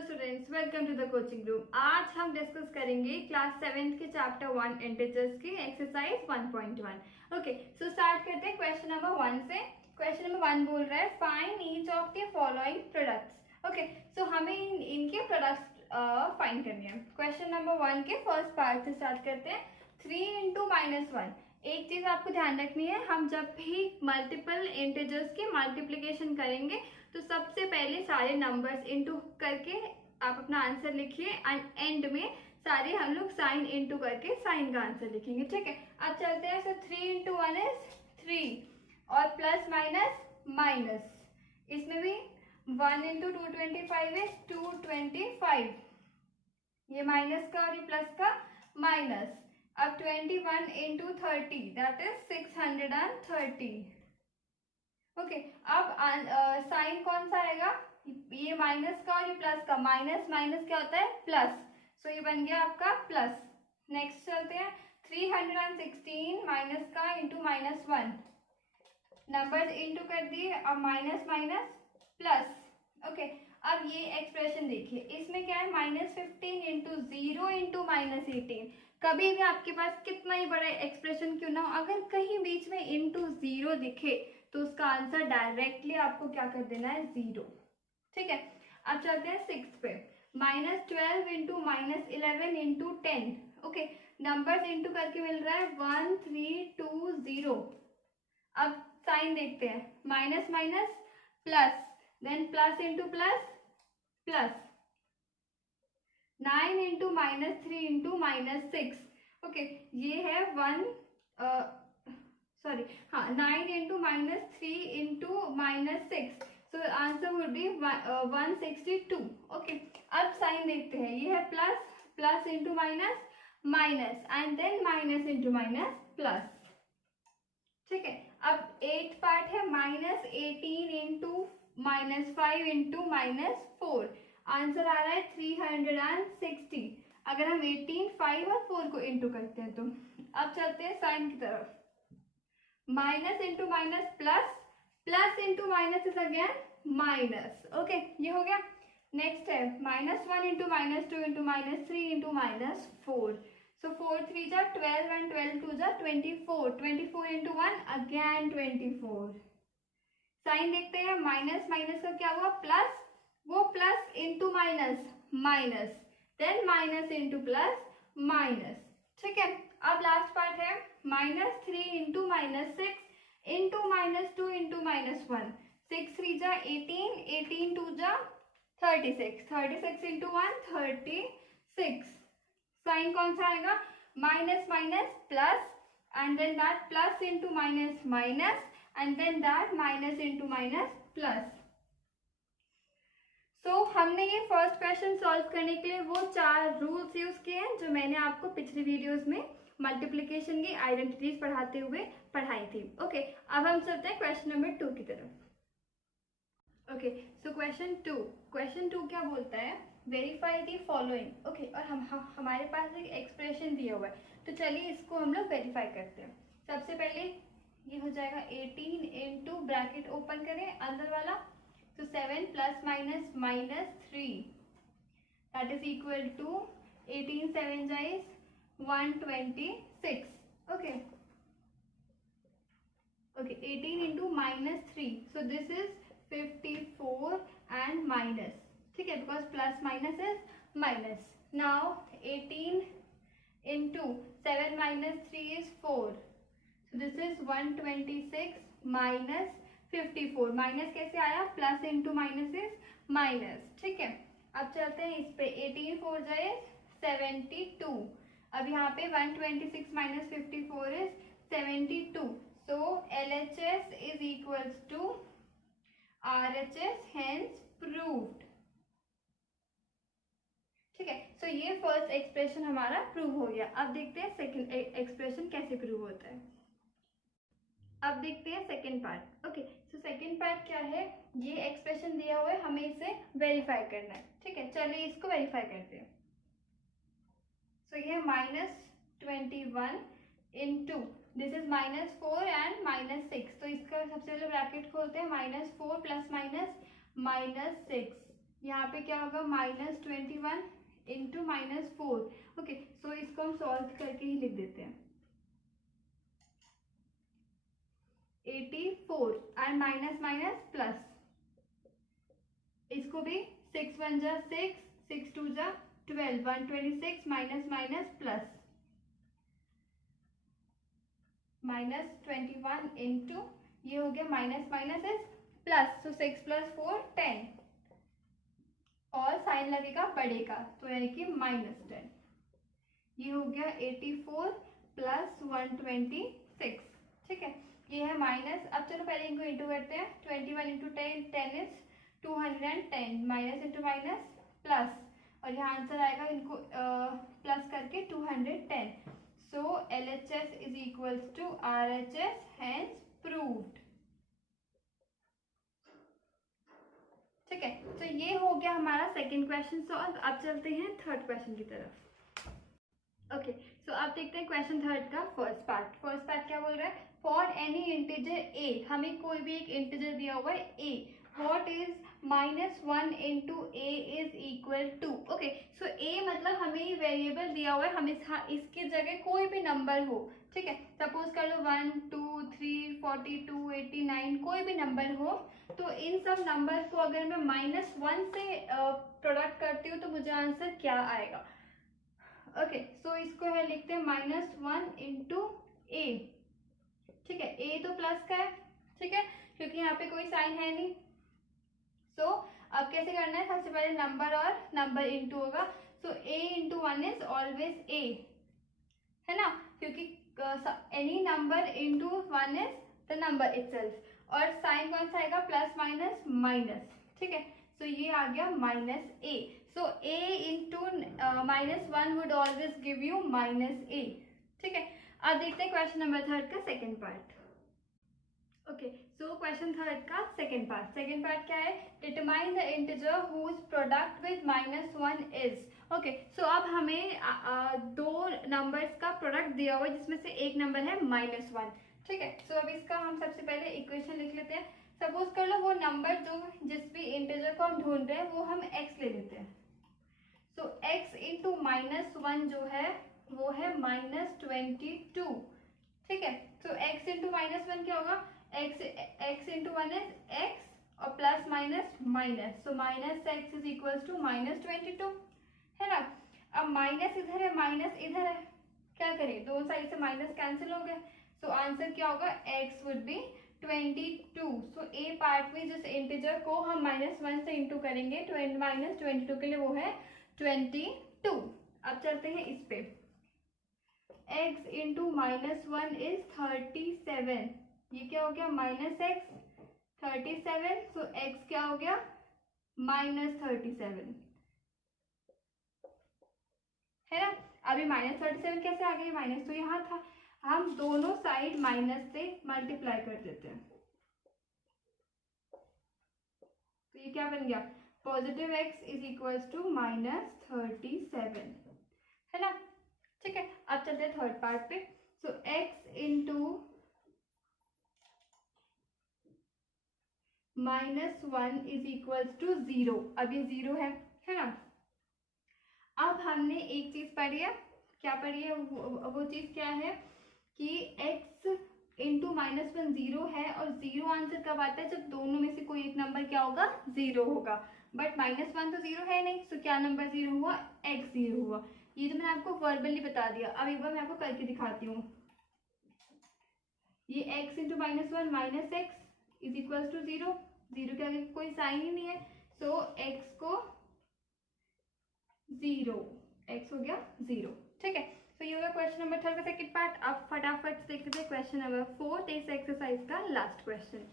Students, welcome to the coaching room. आज हम discuss करेंगे क्लास 7 के चैप्टर 1 इंटीजर्स की एक्सरसाइज 1.1। ओके, सो स्टार्ट करते हैं क्वेश्चन नंबर 1 से। क्वेश्चन नंबर 1 बोल रहा है find each of the following products. Okay, so हमें इनके प्रोडक्ट्स फाइंड करनी है। क्वेश्चन नंबर 1 के फर्स्ट पार्ट से स्टार्ट करते हैं। 3 इंटू -1। एक चीज आपको ध्यान रखनी है, हम जब भी मल्टीपल इंटीजर्स की मल्टीप्लिकेशन करेंगे तो सबसे पहले सारे नंबर्स इनटू करके आप अपना आंसर लिखिए एंड एंड में सारे हम लोग साइन इनटू करके साइन का आंसर लिखेंगे। ठीक है, अब चलते हैं। सो 3 इंटू 1 इज 3 और प्लस माइनस माइनस, इसमें भी 1 इंटू 225 इज 225, ये माइनस का और ये प्लस का माइनस। अब 21 इंटू 30 दैट इज 630। ओके, अब साइन कौन सा आएगा, ये माइनस का और ये प्लस का। माइनस माइनस क्या होता है, प्लस, सो ये बन गया आपका प्लस। नेक्स्ट चलते हैं। 316 माइनस का इंटू -1, नंबर्स इंटू कर दिए, अब माइनस माइनस प्लस। ओके, अब ये एक्सप्रेशन देखिए, इसमें क्या है -15 इंटू 0 इंटू -18। कभी भी आपके पास कितना ही बड़ा एक्सप्रेशन क्यों ना हो, अगर कहीं बीच में इंटू 0 दिखे तो उसका आंसर डायरेक्टली आपको क्या कर देना है, 0। ठीक है, अब चलते हैं 6 पे। -12 into -11 into 10। Okay, numbers into करके मिल रहा है 1320। अब साइन देखते हैं, minus minus plus, then plus into plus plus. 9 into -3 into -6। Okay, ये है 9 into -3 into -6, so answer would be 162। Okay, अब साइन देखते हैं, ये है plus, plus into minus minus and then minus into minus plus. ठीक है, अब 8 पार्ट है, -18 इंटू -5 इंटू -4, आंसर आ रहा है 360 अगर हम 18, 5 और 4 को इंटू करते हैं तो। अब चलते हैं साइन की तरफ। Minus into minus plus, plus into minus is again minus. Okay, ये हो गया। नेक्स्ट है -1 इंटू -2 इंटू -3 इंटू -4, सो 4 3 जा 12 एंड 12 2 जा 24, 24 इंटू 1 अगेन 24। साइन देखते हैं, माइनस माइनस का क्या हुआ, प्लस, वो plus into minus minus, then minus into plus minus. ठीक है, अब लास्ट पार्ट है -3 इंटू -6 इंटू -2 इंटू -1। 6 3 जा 18, 18 2 जा 36, 36 इंटू 1 36। साइन कौन सा आएगा, minus minus plus and then that plus into minus minus and then that minus into minus plus. So हमने ये फर्स्ट क्वेश्चन सॉल्व करने के लिए वो 4 रूल्स यूज किए हैं जो मैंने आपको पिछली वीडियोस में मल्टीप्लिकेशन की आइडेंटिटीज पढ़ाते हुए पढ़ाई थी। ओके, अब हम चलते हैं क्वेश्चन नंबर 2 की तरफ। ओके, सो क्वेश्चन 2 क्या बोलता है, वेरीफाई दी फॉलोइंग। ओके, और हमारे पास एक एक्सप्रेशन दिया हुआ है, तो चलिए इसको हम लोग वेरीफाई करते हैं। सबसे पहले ये हो जाएगा 18 इंटू ब्रैकेट ओपन करें अंदर वाला, तो 7 plus minus -3 that is equal to 18 7 जाइज 126। Okay, 18 into -3, so this is 54 and minus. ठीक है, because plus minus is minus. Now 18 into 7 -3 is 4, so this is 126 minus 54। Minus कैसे आया, plus into minus is minus. ठीक है, अब चलते हैं इस पे, 18 4 जाए 72। अब यहाँ पे 126 minus 54 is 72, so LHS is equals to RHS, hence proved. ठीक है, सो ये फर्स्ट एक्सप्रेशन हमारा प्रूव हो गया। अब देखते हैं सेकंड एक्सप्रेशन कैसे प्रूव होता है। अब देखते हैं second part. Okay, so second part क्या है, ये एक्सप्रेशन दिया हुआ है, हमें इसे वेरीफाई करना है। ठीक है, चलिए इसको वेरीफाई करते हैं। सो ये -21 इंटू दिस इज -4 एंड -6, तो इसका सबसे पहले ब्रैकेट खोलते हैं, -4 प्लस माइनस -6 यहाँ पे क्या होगा -21 इंटू -4। ओके, सो इसको हम सॉल्व करके ही लिख देते हैं 84 और माइनस माइनस प्लस, इसको भी 6 1 जा 6, 6 2 जा 12, 126 माइनस माइनस प्लस -21 इंटू ये हो गया माइनस माइनस इज प्लस, तो 6 + 4 10 और साइन लगेगा बड़े का, तो यानी कि -10। ये हो गया 84 + 126। ठीक है, ये है माइनस। अब चलो पहले इनको इंटू करते हैं। 21 into 10, 10 is 210, minus into minus plus, और यहाँ आंसर आएगा इनको प्लस करके 210। So LHS is equals to RHS, hence proved. ठीक है, तो ये हो गया हमारा सेकंड क्वेश्चन सॉल्व। अब चलते हैं थर्ड क्वेश्चन की तरफ। ओके, सो अब देखते हैं क्वेश्चन थर्ड का फर्स्ट पार्ट। फर्स्ट पार्ट क्या बोल रहा है? फॉर एनी इंटीजर a, हमें कोई भी एक इंटीजर दिया हुआ है a, what is -1 into a is equal to. Okay, so a मतलब हमें ये वेरिएबल दिया हुआ है, हमें इसकी जगह कोई भी नंबर हो। ठीक है, सपोज कर लो 1 2 3 42 89, कोई भी नंबर हो, तो इन सब नंबर को अगर मैं -1 से प्रोडक्ट करती हूँ तो मुझे आंसर क्या आएगा? ओके, सो इसको है लिखते हैं -1 इंटू ए। ठीक है, ए तो प्लस का है, ठीक है, क्योंकि यहाँ पे कोई साइन है नहीं। सो अब कैसे करना है? सबसे पहले नंबर और नंबर इंटू होगा, सो ए इंटू 1 इज ऑलवेज ए, है ना, क्योंकि any number into 1 is the number itself, और साइन कौन सा आएगा? Plus minus minus. ठीक है, सो ये आ गया -a, so a into -1 would always give you -a। ठीक है, अब देखते हैं क्वेश्चन नंबर थर्ड का second part. Okay, so question third का सेकेंड पार्ट। सेकेंड पार्ट क्या है? Determine the integer whose product with -1 is. Okay, so अब हमें दो नंबर्स का प्रोडक्ट दिया हुआ है जिसमें से एक नंबर है -1। ठीक है, सो अब इसका हम सबसे पहले इक्वेशन लिख लेते हैं। सपोज कर लो वो नंबर जो जिस भी इंटीजर को हम ढूंढ रहे हैं वो हम x ले लेते हैं। सो x इंटू -1 जो है वो है -22। ठीक है, सो x इंटू -1 क्या होगा? x इंटू 1 इज x और plus minus minus, so -x is equals to -22, है ना। अब माइनस इधर है, माइनस इधर है, क्या करें? दोनों साइड से माइनस कैंसिल हो गए, सो आंसर क्या होगा? x would be 22। So A part में जिस इंटीजर को हम -1 से इंटू करेंगे -22 के लिए वो है 22। अब चलते हैं इस पे। x इंटू -1 इज 37, ये क्या हो गया? -x 37, सो x क्या हो गया? -37, है ना। अभी -37 कैसे आ गई? माइनस तो यहाँ था, हम दोनों साइड माइनस से मल्टीप्लाई कर देते हैं, तो ये क्या बन गया? Positive x is equals to -37, है ना। ठीक है, अब चलते हैं थर्ड पार्ट पे। So x into -1 is equals to 0। अब ये 0 है ना। अब हमने एक चीज पढ़ी है, क्या पढ़ी है? वो चीज क्या है कि x इंटू -1 0 है, और 0 आंसर कब आता है? जब दोनों में से कोई एक नंबर क्या होगा? 0 होगा। बट -1 तो 0 है नहीं, तो क्या नंबर 0 हुआ? x 0 हुआ। ये तो मैंने आपको वर्बली बता दिया। अब एक बार मैं आपको करके दिखाती हूँ। ये x into -1 -x is equal to 0, 0 के आगे कोई साइन ही नहीं है, सो x को 0, x हो गया 0। ठीक है, तो ये होगा क्वेश्चन नंबर थर्ड का सेकंड पार्ट। अब फटाफट से देखते हैं क्वेश्चन नंबर 4, इस एक्सरसाइज का लास्ट क्वेश्चन।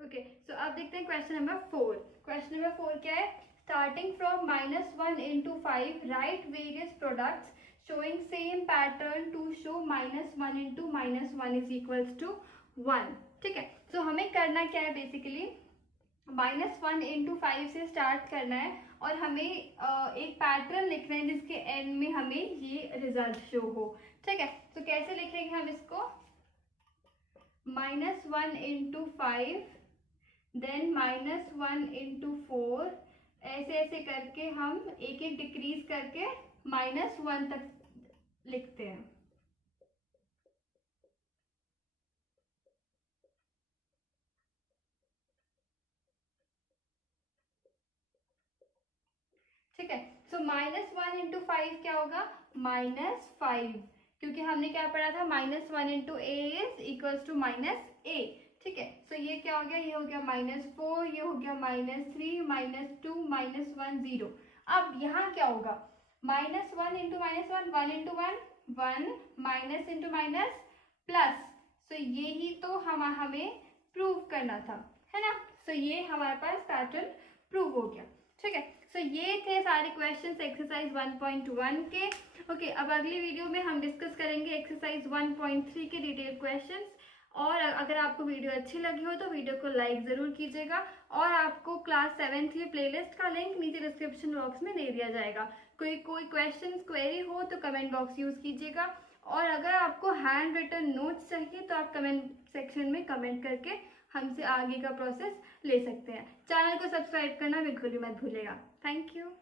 ओके, सो अब देखते हैं क्वेश्चन नंबर 4। क्वेश्चन नंबर 4 क्या है? Starting from -1 into 5 right various products showing same pattern to show -1 into -1 is equals to 1। ठीक है, तो हमें करना क्या है? बेसिकली -1 इंटू 5 से स्टार्ट करना है, और हमें एक पैटर्न लिखना है जिसके एंड में हमें ये रिजल्ट शो हो। ठीक है, तो कैसे लिखेंगे हम इसको? -1 इंटू 5 देन -1 इंटू 4, ऐसे ऐसे करके हम एक एक डिक्रीज करके -1 तक लिखते हैं। ठीक है, सो -1 इंटू 5 क्या होगा, -5, क्योंकि हमने क्या पढ़ा था, -1 into a is equals to -a। ठीक है, सो ये क्या हो गया, ये हो गया -4, ये हो गया -3, -2, -1, 0। अब यहाँ क्या होगा, -1 into -1, 1 into 1, 1, minus into minus plus. So ये ही तो हमें प्रूव करना था, है ना। सो ये हमारे पास पैटर्न प्रूव हो गया। ठीक है, सो ये थे सारे क्वेश्चंस एक्सरसाइज 1.1 के। ओके, अब अगली वीडियो में हम डिस्कस करेंगे एक्सरसाइज 1.3 के डिटेल क्वेश्चंस। और अगर आपको वीडियो अच्छी लगी हो तो वीडियो को लाइक ज़रूर कीजिएगा। और आपको क्लास 7 की प्लेलिस्ट का लिंक नीचे डिस्क्रिप्शन बॉक्स में दे दिया जाएगा। कोई क्वेश्चन क्वेरी हो तो कमेंट बॉक्स यूज़ कीजिएगा। और अगर आपको हैंड रिटन नोट्स चाहिए तो आप कमेंट सेक्शन में कमेंट करके हमसे आगे का प्रोसेस ले सकते हैं। चैनल को सब्सक्राइब करना बिल्कुल भी मत भूलिएगा। Thank you.